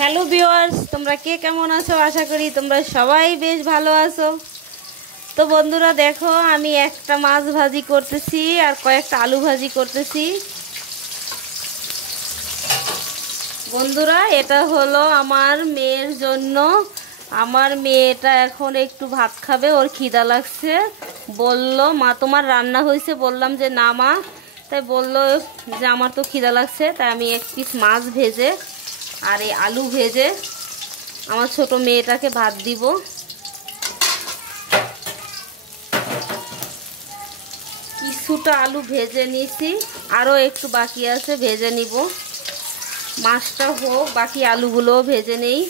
Hello viewers, তোমরা কে কেমন আছো? আশা করি তোমরা সবাই বেশ ভালো আছো। তো বন্ধুরা দেখো, আমি একটা মাছ ভাজি করতেছি আর কয়েকটা আলু ভাজি করতেছি। বন্ধুরা, এটা হলো আমার মেয়ের জন্য। আমার মেয়েটা এখন একটু ভাত খাবে, ওর খিদা লাগছে। বলল, মা তোমার রান্না হয়েছে? বললাম যে না মা। তাই বলল যে আমার তো খিদা লাগছে, তাই আমি এক পিস মাছ ভেজে আর এই আলু ভেজে আমার ছোট মেয়েটাকে ভাত দিব। কিছুটা আলু ভেজে নিয়েছি, আরও একটু বাকি আছে, ভেজে নিব। মাছটা হোক, বাকি আলুগুলোও ভেজে নেই।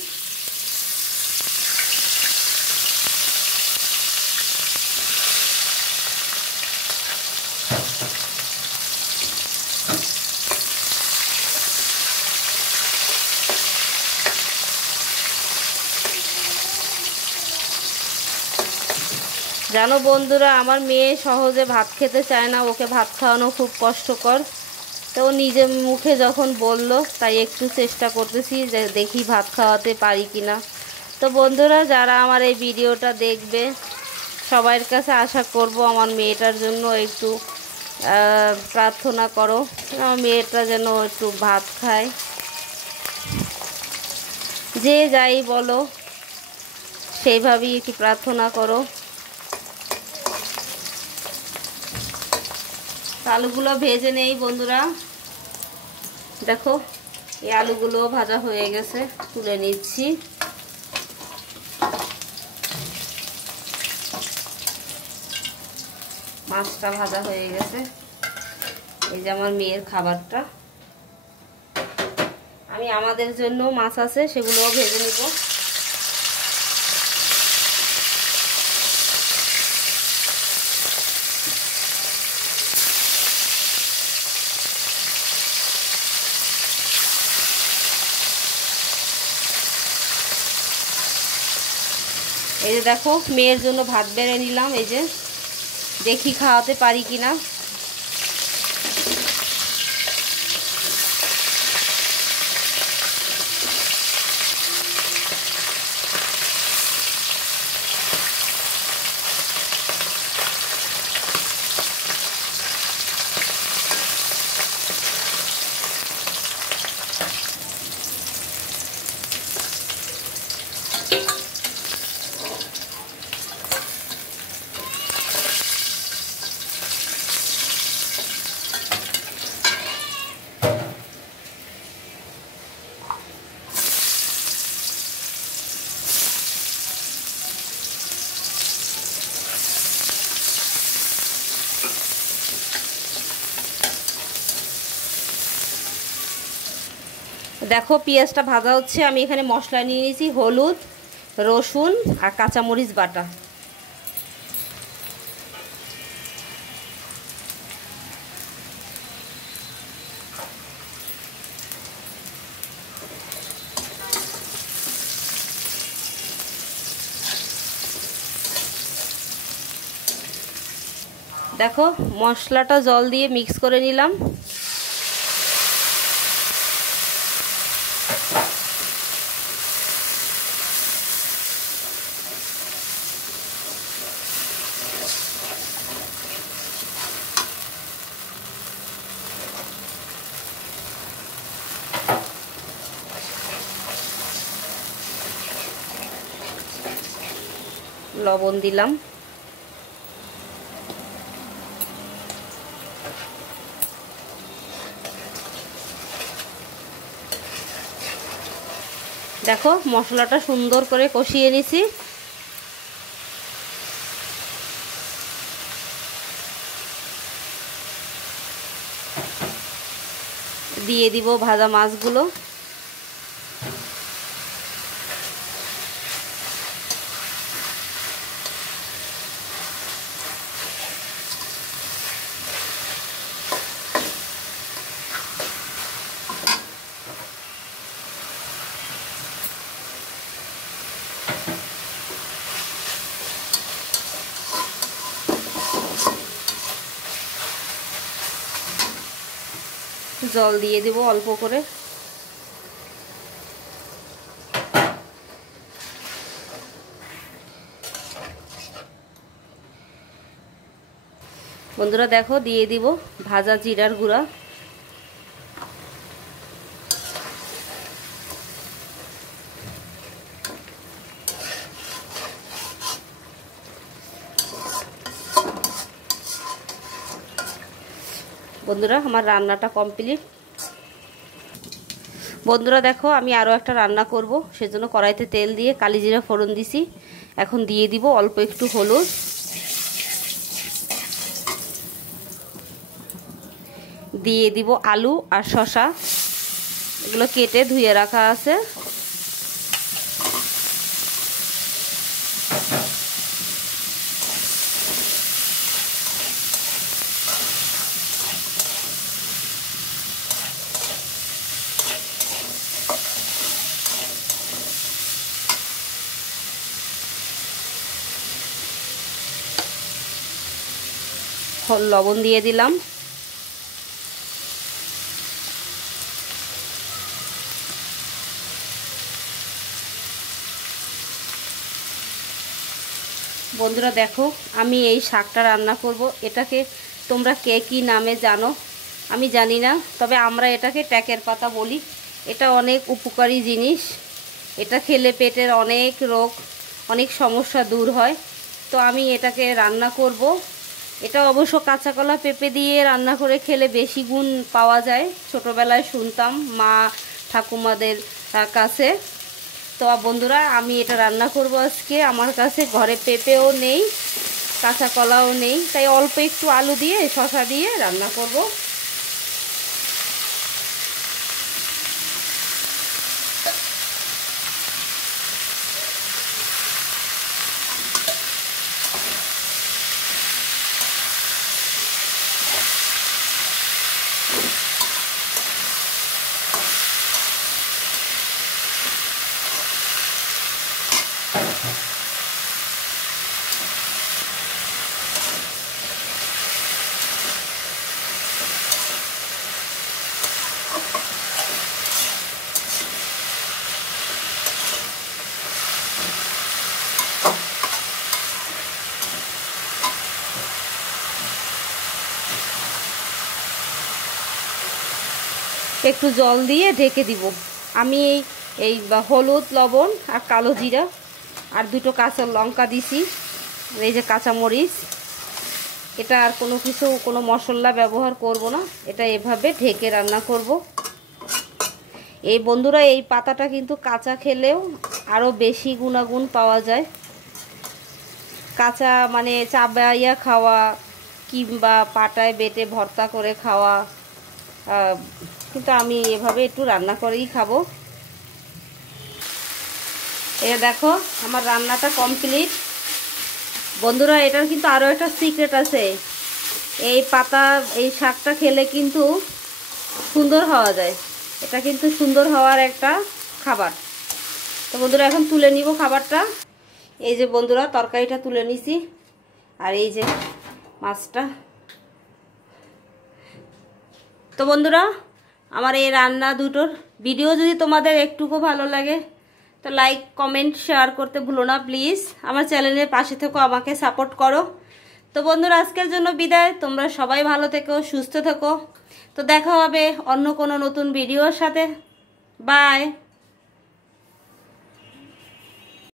জানো বন্ধুরা, আমার মেয়ে সহজে ভাত খেতে চায় না, ওকে ভাত খাওয়ানো খুব কষ্টকর। তো নিজে মুখে যখন বলল, তাই একটু চেষ্টা করতেছি যে দেখি ভাত খাওয়াতে পারি কিনা। তো বন্ধুরা, যারা আমার এই ভিডিওটা দেখবে, সবার কাছে আশা করব আমার মেয়েটার জন্য একটু প্রার্থনা করো, আমার মেয়েটা যেন একটু ভাত খায়। যে যাই বলো, সেইভাবেই একটু প্রার্থনা করো। আলুগুলো ভেজে নেই বন্ধুরা। দেখো, এই আলুগুলো ভাজা হয়ে গেছে, তুলে নিচ্ছি। মাছটা ভাজা হয়ে গেছে। এই যে আমার মেয়ের খাবারটা। আমি আমাদের জন্য মাছ আছে, সেগুলোও ভেজে নিব। এই যে দেখো, মেয়ের জন্য ভাত বেড়ে নিলাম। এই যে দেখি খাওয়াতে পারি কিনা। দেখো, পেঁয়াজটা ভাজা হচ্ছে। আমি এখানে মশলা নিয়ে নিয়েছি, হলুদ, রসুন আর কাঁচামরিচ বাটা। দেখো, মশলাটা জল দিয়ে মিক্স করে নিলাম। লবণ দিলাম। দেখো, মশলাটা সুন্দর করে কষিয়ে নিছি। দিয়ে দিব ভাজা মাছগুলো। জল দিয়ে দেব অল্প করে। বন্ধুরা দেখো দিয়ে দিব ভাজা জিরার গুঁড়া। বন্ধুরা আমার রান্নাটা কমপ্লিট। বন্ধুরা দেখো আমি আরও একটা রান্না করব, সেজন্য কড়াইতে তেল দিয়ে কালিজিরা ফোড়ন দিছি। এখন দিয়ে দিব অল্প একটু হলুদ, দিয়ে দিব আলু আর শসা, এগুলো কেটে ধুয়ে রাখা আছে। লবণ দিয়ে দিলাম। বন্ধুরা দেখো আমি এই শাকটা রান্না করব। এটাকে তোমরা কে কী নামে জানো আমি জানি না, তবে আমরা এটাকে ট্যাকের পাতা বলি। এটা অনেক উপকারী জিনিস, এটা খেলে পেটের অনেক রোগ, অনেক সমস্যা দূর হয়। তো আমি এটাকে রান্না করব। এটা অবশ্য কাঁচা কলা পেঁপে দিয়ে রান্না করে খেলে বেশি গুণ পাওয়া যায়, ছোটোবেলায় শুনতাম মা ঠাকুমাদের কাছে। তো বন্ধুরা আমি এটা রান্না করব আজকে। আমার কাছে ঘরে পেঁপেও নেই, কাঁচা কলাও নেই, তাই অল্প একটু আলু দিয়ে শসা দিয়ে রান্না করব। একটু জল দিয়ে ঢেকে দিব। আমি এই হলুদ লবণ আর কালো জিরা আর দুটো কাঁচা লঙ্কা দিছি, এই যে কাঁচামরিচ। এটা আর কোনো কিছু কোনো মশলা ব্যবহার করব না, এটা এভাবে ঢেকে রান্না করব। এই বন্ধুরা এই পাতাটা কিন্তু কাঁচা খেলেও আরও বেশি গুণাগুণ পাওয়া যায়। কাঁচা মানে চাবাইয়া খাওয়া কিংবা পাটায় বেটে ভর্তা করে খাওয়া, কিন্তু আমি এভাবে একটু রান্না করেই খাবো। এটা দেখো আমার রান্নাটা কমপ্লিট। বন্ধুরা এটার কিন্তু আরও একটা সিক্রেট আছে, এই পাতা এই শাকটা খেলে কিন্তু সুন্দর হওয়া যায়। এটা কিন্তু সুন্দর হওয়ার একটা খাবার। তো বন্ধুরা এখন তুলে নিব খাবারটা। এই যে বন্ধুরা তরকারিটা তুলে নিছি, আর এই যে মাছটা। তো বন্ধুরা আমার এই রান্না দুটোর ভিডিও যদি তোমাদের একটুকু ভালো লাগে তো লাইক কমেন্ট শেয়ার করতে ভুলো না প্লিজ। আমার চ্যানেলের পাশে থেকো, আমাকে সাপোর্ট করো। তো বন্ধুরা আজকের জন্য বিদায়। তোমরা সবাই ভালো থেকো, সুস্থ থেকো। তো দেখা হবে অন্য কোনো নতুন ভিডিওর সাথে। বাই।